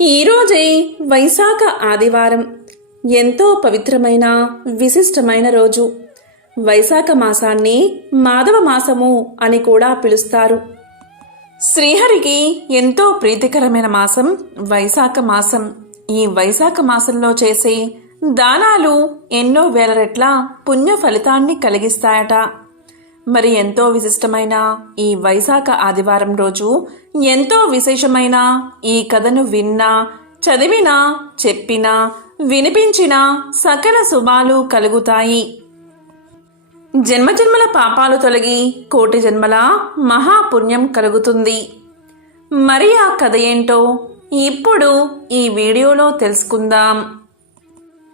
ఈరోజే వైశాఖ ఆదివారం. ఎంతో పవిత్రమైన విశిష్టమైన రోజు. వైశాఖ మాసాన్ని మాధవ మాసము అని కూడా పిలుస్తారు. శ్రీహరికి ఎంతో ప్రీతికరమైన మాసం వైశాఖ మాసం. ఈ వైశాఖ మాసంలో చేసే దానాలు ఎన్నో వేల రెట్ల పుణ్య ఫలితాన్ని కలిగిస్తాయట. మరి ఎంతో విశిష్టమైన ఈ వైశాఖ ఆదివారం రోజు ఎంతో విశేషమైన ఈ కథను విన్నా, చదివినా, చెప్పినా, వినిపించినా సకల శుభాలు కలుగుతాయి. జన్మజన్మల పాపాలు తొలగి కోటి జన్మల మహాపుణ్యం కలుగుతుంది. మరి ఆ కథ ఏంటో ఇప్పుడు ఈ వీడియోలో తెలుసుకుందాం.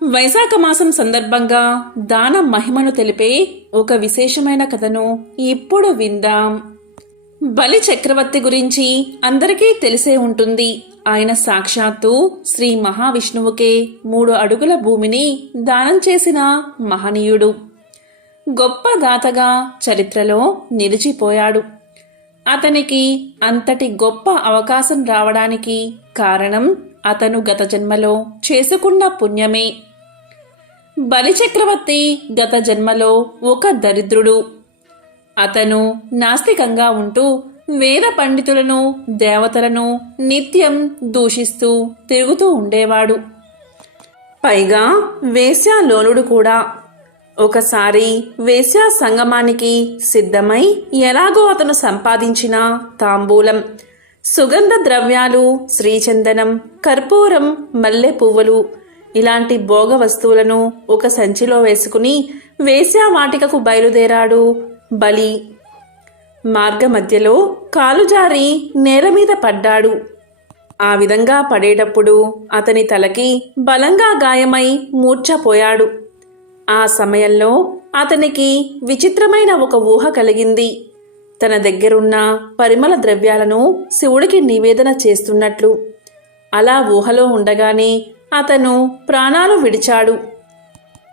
వైశాఖ మాసం సందర్భంగా దాన మహిమను తెలిపే ఒక విశేషమైన కథను ఇప్పుడు విందాం. బలి చక్రవర్తి గురించి అందరికీ తెలిసే ఉంటుంది. ఆయన సాక్షాత్తు శ్రీ మహావిష్ణువుకే 3 అడుగుల భూమిని దానం చేసిన మహనీయుడు. గొప్ప దాతగా చరిత్రలో నిలిచిపోయాడు. అతనికి అంతటి గొప్ప అవకాశం రావడానికి కారణం అతను గత జన్మలో చేసుకున్న పుణ్యమే. బలిచక్రవర్తి గత జన్మలో ఒక దరిద్రుడు. అతను నాస్తికంగా ఉంటూ వేద పండితులను, దేవతలను నిత్యం దూషిస్తూ తిరుగుతూ ఉండేవాడు. పైగా వేశ్యాలోలుడు కూడా. ఒకసారి వేశ్యా సంగమానికి సిద్ధమై ఎలాగో అతను సంపాదించిన తాంబూలం, సుగంధ ద్రవ్యాలు, శ్రీచందనం, కర్పూరం, మల్లె పువ్వులు ఇలాంటి భోగ వస్తువులను ఒక సంచిలో వేసుకుని వేశ్యావాటికకు బయలుదేరాడు బలి. మార్గమధ్యలో కాలు జారి నేల మీద పడ్డాడు. ఆ విధంగా పడేటప్పుడు అతని తలకి బలంగా గాయమై మూర్ఛపోయాడు. ఆ సమయంలో అతనికి విచిత్రమైన ఒక ఊహ కలిగింది. తన దగ్గరున్న పరిమళ ద్రవ్యాలను శివుడికి నివేదన చేస్తున్నట్లు. అలా ఊహలో ఉండగానే అతను ప్రాణాలు విడిచాడు.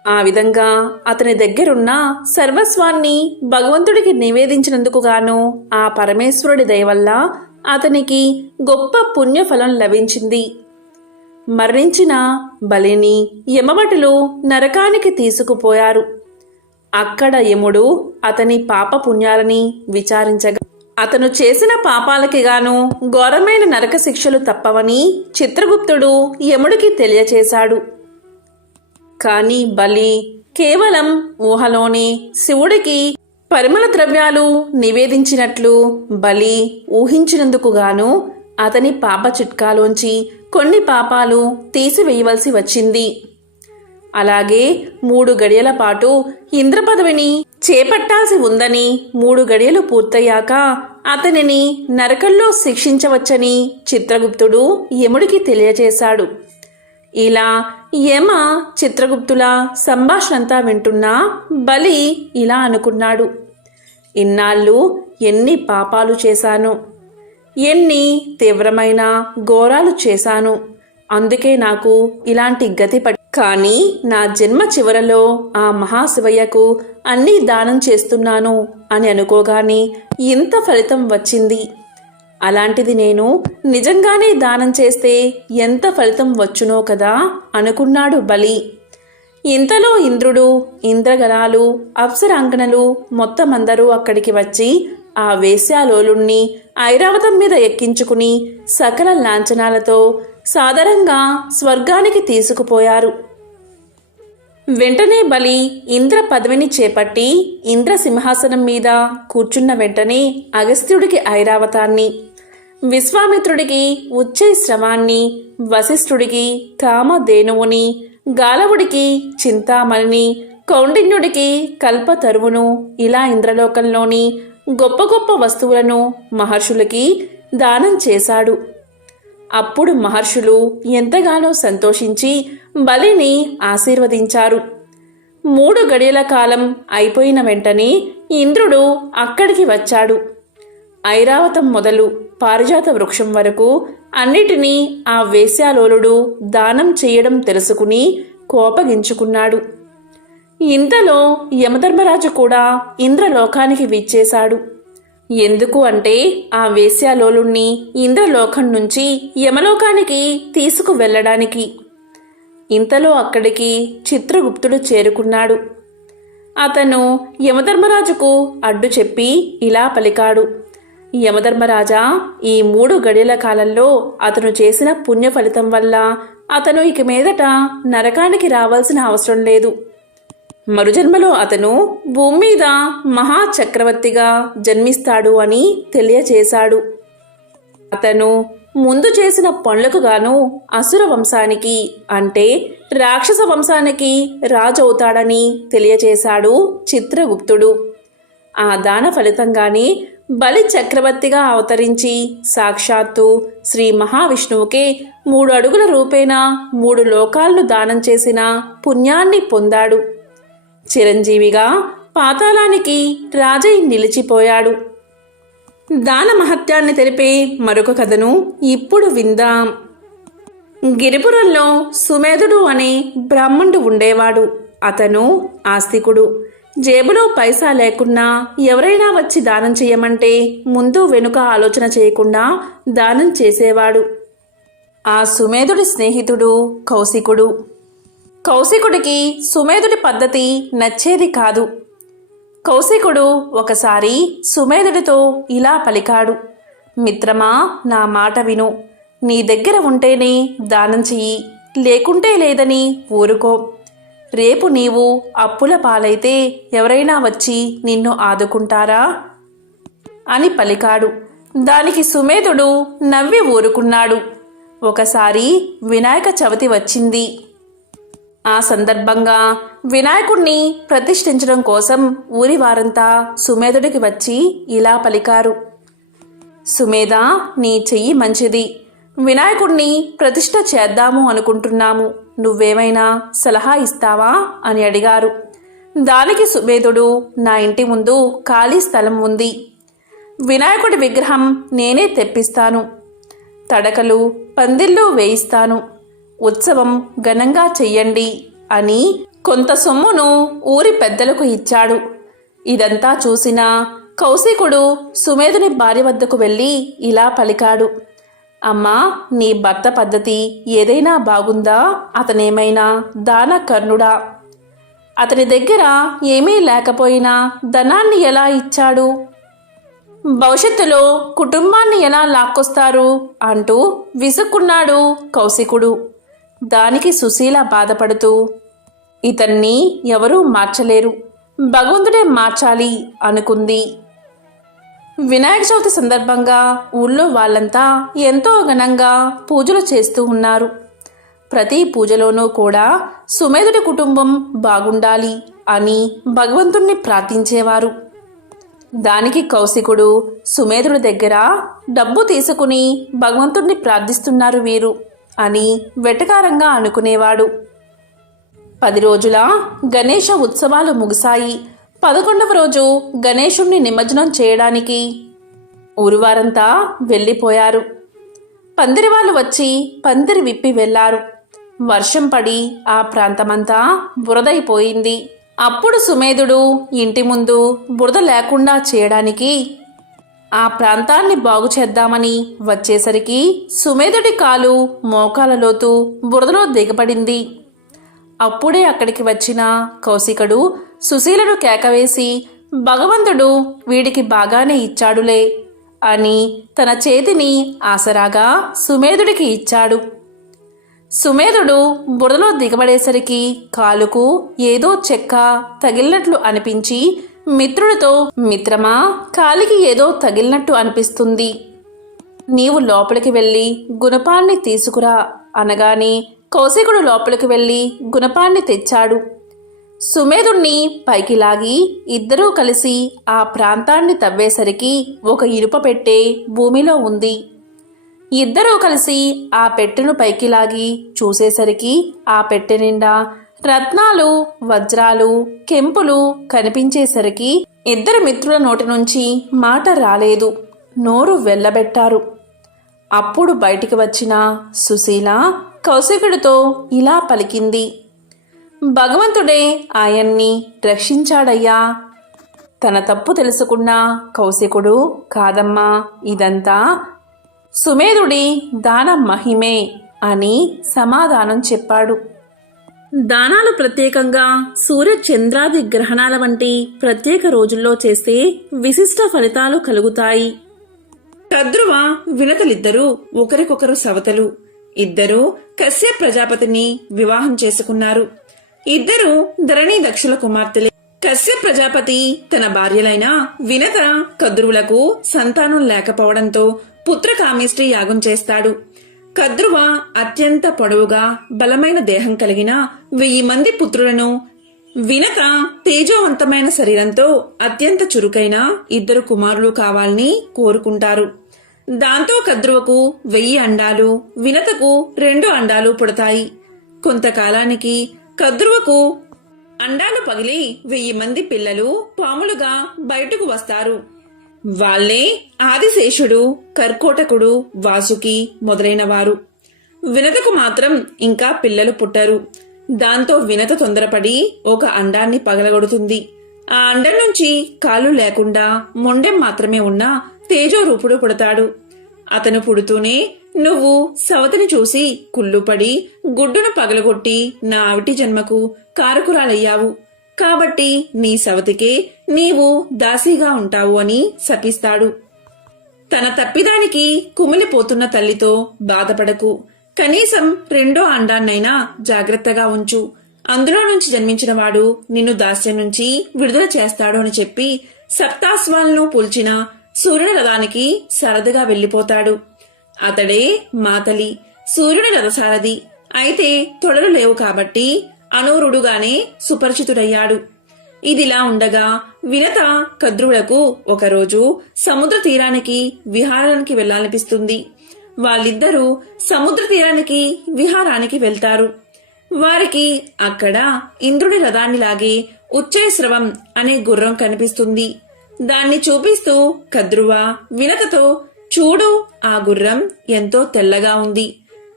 ఆ విధంగా అతని దగ్గరున్న సర్వస్వాన్ని భగవంతుడికి నివేదించినందుకు గాను ఆ పరమేశ్వరుడి దయ వల్ల అతనికి గొప్ప పుణ్యఫలం లభించింది. మరణించిన బలిని యమభటులు నరకానికి తీసుకుపోయారు. అక్కడ యముడు అతని పాప పుణ్యాలని విచారించగా అతను చేసిన పాపాలకి గాను ఘోరమైన నరక శిక్షలు తప్పవని చిత్రగుప్తుడు యముడికి తెలియచేశాడు. కానీ బలి కేవలం ఊహలోనే శివుడికి పరిమళ ద్రవ్యాలు నివేదించినట్లు బలి ఊహించినందుకు గాను అతని పాప చిట్కాలోంచి కొన్ని పాపాలు తీసివేయవలసి వచ్చింది. అలాగే 3 గడియల పాటు ఇంద్ర పదవిని చేపట్టాల్సి ఉందని 3 గడియలు పూర్తయ్యాక అతనిని నరకంలో శిక్షించవచ్చని చిత్రగుప్తుడు యముడికి తెలియచేశాడు. ఇలా యమ చిత్రగుప్తుల సంభాషణంతా వింటున్నా బలి ఇలా అనుకున్నాడు. ఇన్నాళ్ళు ఎన్ని పాపాలు చేశాను, ఎన్ని తీవ్రమైన ఘోరాలు చేశాను. అందుకే నాకు ఇలాంటి గతి కానీ నా జన్మ చివరలో ఆ మహాశివయ్యకు అన్నీ దానం చేస్తున్నాను అని అనుకోగానే ఇంత ఫలితం వచ్చింది. అలాంటిది నేను నిజంగానే దానం చేస్తే ఎంత ఫలితం వచ్చునో కదా అనుకున్నాడు బలి. ఇంతలో ఇంద్రుడు, ఇంద్రగణాలు, అప్సరాంగనలు మొత్తం అందరూ అక్కడికి వచ్చి ఆ వేశ్యాలోలుణ్ణి ఐరావతం మీద ఎక్కించుకుని సకల లాంఛనాలతో సాదరంగా స్వర్గానికి తీసుకుపోయారు. వెంటనే బలి ఇంద్ర పదవిని చేపట్టి ఇంద్ర సింహాసనం మీద కూర్చున్న వెంటనే అగస్త్యుడికి ఐరావతాన్ని, విశ్వామిత్రుడికి ఉచ్చైశ్రవాన్ని, వశిష్ఠుడికి కామధేనువుని, గాలవుడికి చింతామణిని, కౌండిన్యుడికి కల్పతరువును ఇలా ఇంద్రలోకంలోని గొప్ప గొప్ప వస్తువులను మహర్షులకి దానం చేశాడు. అప్పుడు మహర్షులు ఎంతగానో సంతోషించి బలిని ఆశీర్వదించారు. 3 గడియల కాలం అయిపోయిన వెంటనే ఇంద్రుడు అక్కడికి వచ్చాడు. ఐరావతం మొదలు పారిజాత వృక్షం వరకు అన్నిటినీ ఆ వేశ్యాలోలుడు దానం చేయడం తెలుసుకుని కోపగించుకున్నాడు. ఇంతలో యమధర్మరాజు కూడా ఇంద్రలోకానికి విచ్చేశాడు. ఎందుకు అంటే ఆ వేశ్యాలోలుణ్ణి ఇంద్రలోకం నుంచి యమలోకానికి తీసుకు వెళ్ళడానికి. ఇంతలో అక్కడికి చిత్రగుప్తుడు చేరుకున్నాడు. అతను యమధర్మరాజుకు అడ్డు చెప్పి ఇలా పలికాడు: యమధర్మరాజా, ఈ 3 గడియల కాలంలో అతను చేసిన పుణ్య ఫలితం వల్ల అతను ఇక మీదట నరకానికి రావాల్సిన అవసరం లేదు. మరుజన్మలో అతను భూమి మీద మహాచక్రవర్తిగా జన్మిస్తాడు అని తెలియచేశాడు. అతను ముందు చేసిన పనులకు గాను అసుర వంశానికి అంటే రాక్షస వంశానికి రాజవుతాడని తెలియచేశాడు చిత్రగుప్తుడు. ఆ దాన ఫలితంగానే బలి చక్రవర్తిగా అవతరించి సాక్షాత్తు శ్రీ మహావిష్ణువుకే 3 అడుగుల రూపేణ 3 లోకాలను దానం చేసిన పుణ్యాన్ని పొందాడు. చిరంజీవిగా పాతాళానికి రాజై నిలిచిపోయాడు. దాన మహత్యాన్ని తెలిపే మరొక కథను ఇప్పుడు విందాం. గిరిపురంలో సుమేధుడు అనే బ్రాహ్మణుడు ఉండేవాడు. అతను ఆస్తికుడు. జేబులో పైసా లేకున్నా ఎవరైనా వచ్చి దానం చేయమంటే ముందు వెనుక ఆలోచన చేయకుండా దానం చేసేవాడు. ఆ సుమేధుడి స్నేహితుడు కౌశికుడు. కౌశికుడికి సుమేధుడి పద్ధతి నచ్చేది కాదు. కౌశికుడు ఒకసారి సుమేధుడితో ఇలా పలికాడు: మిత్రమా, నా మాట విను. నీ దగ్గర ఉంటేనే దానం చెయ్యి, లేకుంటే లేదని ఊరుకో. రేపు నీవు అప్పుల పాలైతే ఎవరైనా వచ్చి నిన్ను ఆదుకుంటారా అని పలికాడు. దానికి సుమేధుడు నవ్వి ఊరుకున్నాడు. ఒకసారి వినాయక చవితి వచ్చింది. ఆ సందర్భంగా వినాయకుణ్ణి ప్రతిష్ఠించడం కోసం ఊరి వారంతా సుమేధుడికి వచ్చి ఇలా పలికారు: సుమేధ, నీ చెయ్యి మంచిది. వినాయకుణ్ణి ప్రతిష్ఠ చేద్దాము అనుకుంటున్నాము. నువ్వేమైనా సలహా ఇస్తావా అని అడిగారు. దానికి సుమేధుడు: నా ఇంటి ముందు ఖాళీ స్థలం ఉంది. వినాయకుడి విగ్రహం నేనే తెప్పిస్తాను. తడకలు, పందిళ్ళు వేయిస్తాను. ఉత్సవం ఘనంగా చెయ్యండి అని కొంత సొమ్మును ఊరి పెద్దలకు ఇచ్చాడు. ఇదంతా చూసిన కౌశికుడు సుమేధుని భార్య వద్దకు వెళ్ళి ఇలా పలికాడు: అమ్మా, నీ భర్త పద్ధతి ఏదైనా బాగుందా? అతనేమైనా దాన కర్ణుడా? అతని దగ్గర ఏమీ లేకపోయినా ధనాన్ని ఎలా ఇచ్చాడు? భవిష్యత్తులో కుటుంబాన్ని ఎలా లాక్కొస్తారు అంటూ విసుక్కున్నాడు కౌశికుడు. దానికి సుశీల బాధపడుతూ, ఇతన్ని ఎవరూ మార్చలేరు, భగవంతుడే మార్చాలి అనుకుంది. వినాయక చవితి సందర్భంగా ఊళ్ళో వాళ్ళంతా ఎంతో ఘనంగా పూజలు చేస్తూ ఉన్నారు. ప్రతి పూజలోనూ కూడా సుమేధుడి కుటుంబం బాగుండాలి అని భగవంతుణ్ణి ప్రార్థించేవారు. దానికి కౌశికుడు సుమేధుడి దగ్గర డబ్బు తీసుకుని భగవంతుణ్ణి ప్రార్థిస్తున్నారు వీరు అని వెటకారంగా అనుకునేవాడు. 10 రోజుల గణేష ఉత్సవాలు ముగిశాయి. 11వ రోజు గణేశుణ్ణి నిమజ్జనం చేయడానికి ఊరువారంతా వెళ్ళిపోయారు. పందిరి వాళ్ళు వచ్చి పందిరి విప్పి వెళ్లారు. వర్షం పడి ఆ ప్రాంతమంతా బురదైపోయింది. అప్పుడు సుమేధుడు ఇంటి ముందు బురద లేకుండా చేయడానికి ఆ ప్రాంతాన్ని బాగు చేద్దామని వచ్చేసరికి సుమేధుడి కాలు మోకాల లోతు బురదలో దిగబడింది. అప్పుడే అక్కడికి వచ్చిన కౌశికుడు సుశీలను కేకవేసి, భగవంతుడు వీడికి బాగానే ఇచ్చాడులే అని తన చేతిని ఆసరాగా సుమేధుడికి ఇచ్చాడు. సుమేధుడు బురదలో దిగబడేసరికి కాలుకు ఏదో చెక్క తగిలినట్లు అనిపించి మిత్రుడితో, మిత్రమా, కాలికి ఏదో తగిలినట్టు అనిపిస్తుంది, నీవు లోపలికి వెళ్ళి గుణపాన్ని తీసుకురా అనగానే కౌశికుడు లోపలికి వెళ్ళి గుణపాన్ని తెచ్చాడు. సుమేధుణ్ణి పైకి లాగి ఇద్దరూ కలిసి ఆ ప్రాంతాన్ని తవ్వేసరికి ఒక ఇనుప పెట్టె భూమిలో ఉంది. ఇద్దరూ కలిసి ఆ పెట్టెను పైకి లాగి చూసేసరికి ఆ పెట్టె నిండా రత్నాలు, వజ్రాలు, కెంపులు కనిపించేసరికి ఇద్దరు మిత్రుల నోటి నుంచి మాట రాలేదు. నోరు వెళ్ళబెట్టారు. అప్పుడు బయటికి వచ్చిన సుశీల కౌశికుడితో ఇలా పలికింది: భగవంతుడే ఆయన్ని రక్షించాడయ్యా. తన తప్పు తెలుసుకున్న కౌశికుడు, కాదమ్మా, ఇదంతా సుమేధుడి దాన మహిమే అని సమాధానం చెప్పాడు. దానాలు ప్రత్యేకంగా సూర్య చంద్రాది గ్రహణాల వంటి ప్రత్యేక రోజుల్లో చేస్తే విశిష్ట ఫలితాలు కలుగుతాయి. కద్రువ, వినతలిద్దరూ ఒకరికొకరు సవతలు. ఇద్దరూ కశ్యప ప్రజాపతిని వివాహం చేసుకున్నారు. ఇద్దరు ధరణి దక్షుల కుమార్తెలే. కశ్యప ప్రజాపతి తన భార్యలైన వినత, కద్రువులకు సంతానం లేకపోవడంతో పుత్రకామేష్టి యాగం చేస్తాడు. కద్రువ అత్యంత పొడవుగా బలమైన దేహం కలిగిన 1000 మంది పుత్రులను, వినత తేజోవంతమైన శరీరంతో అత్యంత చురుకైన 2 కుమారులు కావాలని కోరుకుంటారు. దాంతో కద్రువకు 1000 అండాలు, వినతకు 2 అండాలు పుడతాయి. కొంతకాలానికి కద్రువకు అండాలు పగిలి 1000 మంది పిల్లలు పాములుగా బయటకు వస్తారు. వాళ్లే ఆదిశేషుడు, కర్కోటకుడు, వాసుకి మొదలైనవారు. వినతకు మాత్రం ఇంకా పిల్లలు పుట్టరు. దాంతో వినత తొందరపడి ఒక అండాన్ని పగలగొడుతుంది. ఆ అండం నుంచి కాళ్ళు లేకుండా మొండెం మాత్రమే ఉన్న తేజోరూపుడు పుడతాడు. అతను పుడుతూనే, నువ్వు సవతిని చూసి కుళ్ళుపడి గుడ్డును పగలగొట్టి నా ఆవిటి జన్మకు కారకురాలయ్యావు, కాబట్టి నీ సవతికే నీవు దాసీగా ఉంటావు అని శపిస్తాడు. తన తప్పిదానికి కుమిలిపోతున్న తల్లితో బాధపడకు, కనీసం 2వ అండాన్నైనా జాగ్రత్తగా ఉంచు, అందులో నుంచి జన్మించిన వాడు నిన్ను దాస్యం నుంచి విడుదల చేస్తాడు అని చెప్పి సప్తాశ్వాలను పుల్చిన సూర్యుని రథానికి సరదాగా వెళ్లిపోతాడు. అతడే మాతలి, సూర్యుని రథసారథి. అయితే తొడలు లేవు కాబట్టి అనూరుడుగానే సుపరిచితుడయ్యాడు. ఇదిలా ఉండగా వినత కద్రువులకు ఒకరోజు సముద్ర తీరానికి విహారానికి వెళ్లాలనిపిస్తుంది. వాళ్ళిద్దరూ సముద్ర తీరానికి విహారానికి వెళ్తారు. వారికి అక్కడ ఇంద్రుడి రథాన్ని లాగే ఉచ్చైశ్రవం అనే గుర్రం కనిపిస్తుంది. దాన్ని చూపిస్తూ కద్రువ వినతతో, చూడు, ఆ గుర్రం ఎంతో తెల్లగా ఉంది,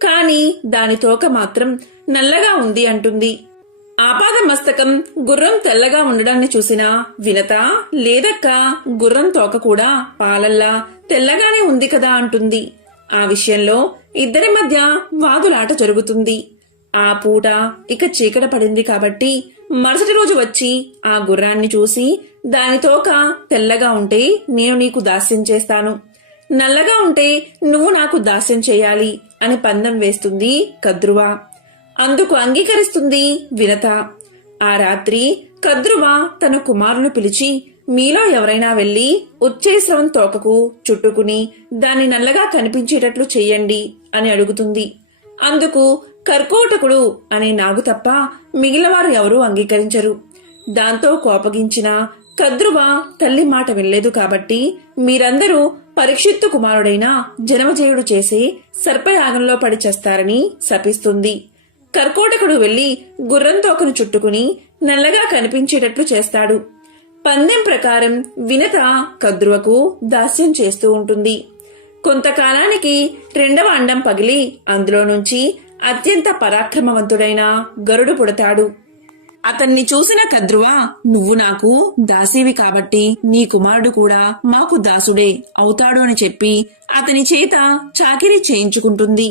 కాని దాని తోక మాత్రం నల్లగా ఉంది అంటుంది. ఆపాద మస్తకం గుర్రం తెల్లగా ఉండడాన్ని చూసిన వినత, లేదక్క, గుర్రం తోక కూడా పాలల్లా తెల్లగానే ఉంది కదా అంటుంది. ఆ విషయంలో ఇద్దరి మధ్య వాదులాట జరుగుతుంది. ఆ పూట ఇక చీకట పడింది కాబట్టి మరుసటి రోజు వచ్చి ఆ గుర్రాన్ని చూసి, దాని తోక తెల్లగా ఉంటే నేను నీకు దాస్యం చేస్తాను, నల్లగా ఉంటే నువ్వు నాకు దాస్యం చేయాలి అని పందెం వేస్తుంది కద్రువ. అందుకు అంగీకరిస్తుంది వినత. ఆ రాత్రి కద్రువ తన కుమారును పిలిచి, మీలో ఎవరైనా వెళ్లి ఉచ్చైశ్రవం తోకకు చుట్టుకుని దాన్ని నల్లగా కనిపించేటట్లు చెయ్యండి అని అడుగుతుంది. అందుకు కర్కోటకుడు అనే నాగు తప్ప మిగిలినవారు ఎవరూ అంగీకరించరు. దాంతో కోపగించిన కద్రువ తల్లి మాట వినలేదు కాబట్టి మీరందరూ పరీక్షిత్తు కుమారుడైన జనమజేయుడు చేసే సర్పయాగంలో పడి చేస్తారని శపిస్తుంది. కర్కోటకుడు వెళ్లి గుర్రం తోకను చుట్టుకుని నల్లగా కనిపించేటట్లు చేస్తాడు. పందెం ప్రకారం వినత కద్రువకు దాస్యం చేస్తూ ఉంటుంది. కొంతకాలానికి 2వ అండం పగిలి అందులో నుంచి అత్యంత పరాక్రమవంతుడైన గరుడు పుడతాడు. అతన్ని చూసిన కద్రువ, నువ్వు నాకు దాసీవి కాబట్టి నీ కుమారుడు కూడా మాకు దాసుడే అవుతాడు అని చెప్పి అతని చేత చాకిరీ చేయించుకుంటుంది.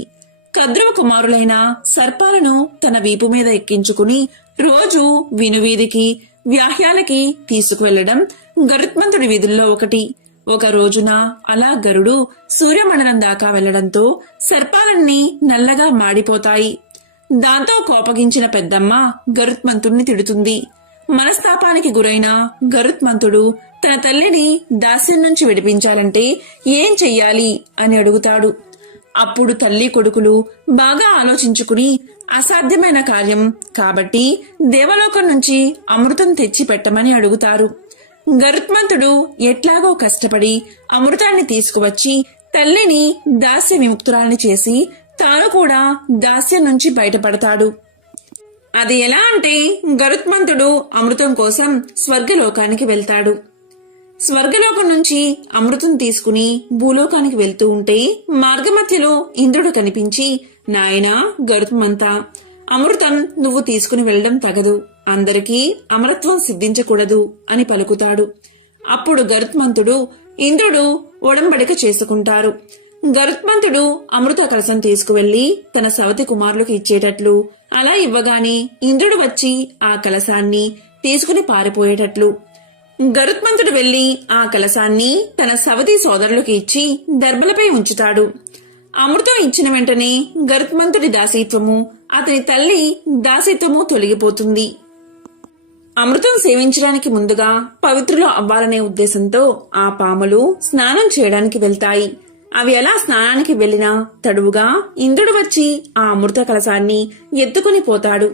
కద్రువ కుమారులైన సర్పాలను తన వీపు మీద ఎక్కించుకుని రోజు వినువీధికి వ్యాహ్యాలకి తీసుకువెళ్లడం గరుత్మంతుడి విధుల్లో ఒకటి. ఒక రోజున అలా గరుడు సూర్యమండలం దాకా వెళ్లడంతో సర్పాలన్నీ నల్లగా మాడిపోతాయి. దాంతో కోపగించిన పెద్దమ్మ గరుత్మంతుడిని తిడుతుంది. మనస్తాపానికి గురైన గరుత్మంతుడు తన తల్లిని దాస్యం నుంచి విడిపించాలంటే ఏం చెయ్యాలి అని అడుగుతాడు. అప్పుడు తల్లి కొడుకులు బాగా ఆలోచించుకుని, అసాధ్యమైన కార్యం కాబట్టి దేవలోకం నుంచి అమృతం తెచ్చి పెట్టమని అడుగుతారు. గరుత్మంతుడు ఎట్లాగో కష్టపడి అమృతాన్ని తీసుకువచ్చి తల్లిని దాస్య విముక్తురాల్ని చేసి తాను కూడా దాస్యం నుంచి బయటపడతాడు. అది ఎలా అంటే, గరుత్మంతుడు అమృతం కోసం స్వర్గలోకానికి వెళ్తాడు. స్వర్గలోకం నుంచి అమృతం తీసుకుని భూలోకానికి వెళ్తూ ఉంటే మార్గమధ్యలో ఇంద్రుడు కనిపించి, నాయనా గరుత్మంతా, అమృతం నువ్వు తీసుకుని వెళ్లడం తగదు, అందరికీ అమరత్వం సిద్ధించకూడదు అని పలుకుతాడు. అప్పుడు గరుత్మంతుడు ఇంద్రుడు ఒడంబడిక చేసుకుంటారు. గరుత్మంతుడు అమృత కలశం తీసుకువెళ్లి తన సవతి కుమారులకు ఇచ్చేటట్లు, అలా ఇవ్వగానే ఇంద్రుడు వచ్చి ఆ కలశాన్ని తీసుకుని పారిపోయేటట్లు. గరుత్మంతుడు వెళ్లి ఆ కలశాన్ని తన సవతి సోదరులకు ఇచ్చి దర్భలపై ఉంచుతాడు. అమృతం ఇచ్చిన వెంటనే గరుత్మంతుడి దాసీత్వము, అతని తల్లి దాసీత్వము తొలగిపోతుంది. అమృతం సేవించడానికి ముందుగా పవిత్రులు అవ్వాలనే ఉద్దేశంతో ఆ పాములు స్నానం చేయడానికి వెళ్తాయి. అవి ఎలా స్నానానికి వెళ్లినా తడువుగా ఇంద్రుడు వచ్చి ఆ అమృత కలశాన్ని ఎత్తుకుని పోతాడు.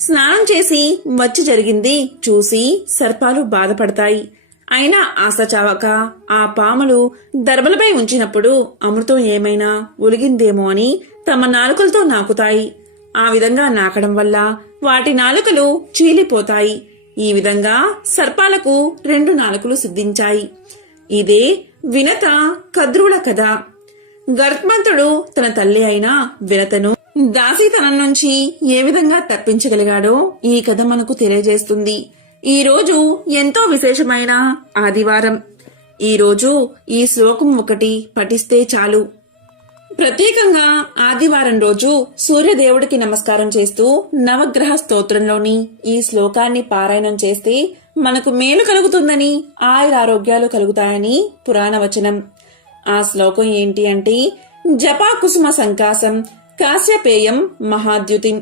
స్నానం చేసి వచ్చి జరిగింది చూసి సర్పాలు బాధపడతాయి. అయినా ఆశ చావక ఆ పాములు దర్భలపై ఉంచినప్పుడు అమృతం ఏమైనా ఒలిగిందేమో అని తమ నాలుకలతో నాకుతాయి. ఆ విధంగా నాకడం వల్ల వాటి నాలుకలు చీలిపోతాయి. ఈ విధంగా సర్పాలకు 2 నాలుకలు సిద్ధించాయి. ఇదే వినత కద్రుల కథ. గరుత్మంతుడు తన తల్లి అయిన వినతను దాసీతనం నుంచి ఏ విధంగా తప్పించగలిగాడో ఈ కథ మనకు తెలియజేస్తుంది. ఈ రోజు ఎంతో విశేషమైన ఆదివారం. ఈ రోజు ఈ శ్లోకం ఒకటి పఠిస్తే చాలు. ప్రత్యేకంగా ఆదివారం రోజు సూర్యదేవుడికి నమస్కారం చేస్తూ నవగ్రహ స్తోత్రంలోని ఈ శ్లోకాన్ని పారాయణం చేస్తే మనకు మేలు కలుగుతుందని, ఆయురారోగ్యాలు కలుగుతాయని పురాణ వచనం. ఆ శ్లోకం ఏంటి అంటే, జపాకుసుమ సంకాసం కాశ్యపేయం మహాద్యుతిం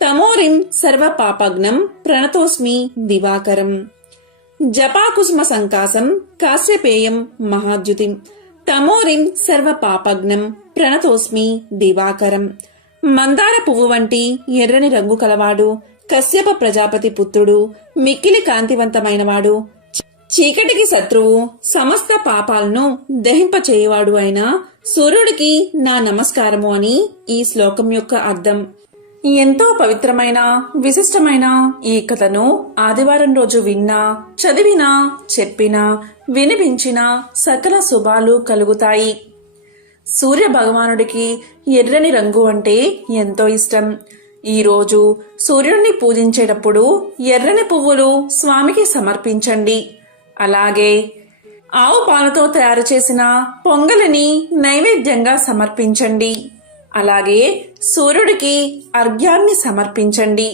తమోరిం సర్వ పాపగ్నం ప్రణతోస్మి దివాకరం. జపాకుసుమ సంకాసం కాశ్యపేయం మహాద్యుతిం తమోరిం సర్వ పాపగ్నం ప్రణతోస్మి దివాకరం. మందార పువ్వు వంటి ఎర్రని రంగు కలవాడు, కశ్యప ప్రజాపతి పుత్రుడు, మిక్కిలి కాంతివంతమైనవాడు, చీకటికి శత్రువు, సమస్త పాపాలను దహింపచేయువాడు అయిన సూర్యుడికి నా నమస్కారము అని ఈ శ్లోకం యొక్క అర్థం. ఎంతో పవిత్రమైన విశిష్టమైన ఈ కథను ఆదివారం రోజు విన్నా, చదివినా, చెప్పినా, వినిపించినా సకల శుభాలు కలుగుతాయి. సూర్య భగవానుడికి ఎర్రని రంగు అంటే ఎంతో ఇష్టం. ఈ రోజు సూర్యుడిని పూజించేటప్పుడు ఎర్రని పువ్వులు స్వామికి సమర్పించండి. అలాగే ఆవు పాలతో తయారు చేసిన పొంగలిని నైవేద్యంగా సమర్పించండి. అలాగే సూర్యుడికి అర్ఘ్యాన్ని సమర్పించండి.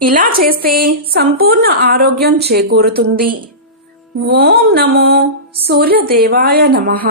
ఇలా చేస్తే సంపూర్ణ ఆరోగ్యం చేకూరుతుంది. ఓం నమో సూర్యదేవాయ నమః.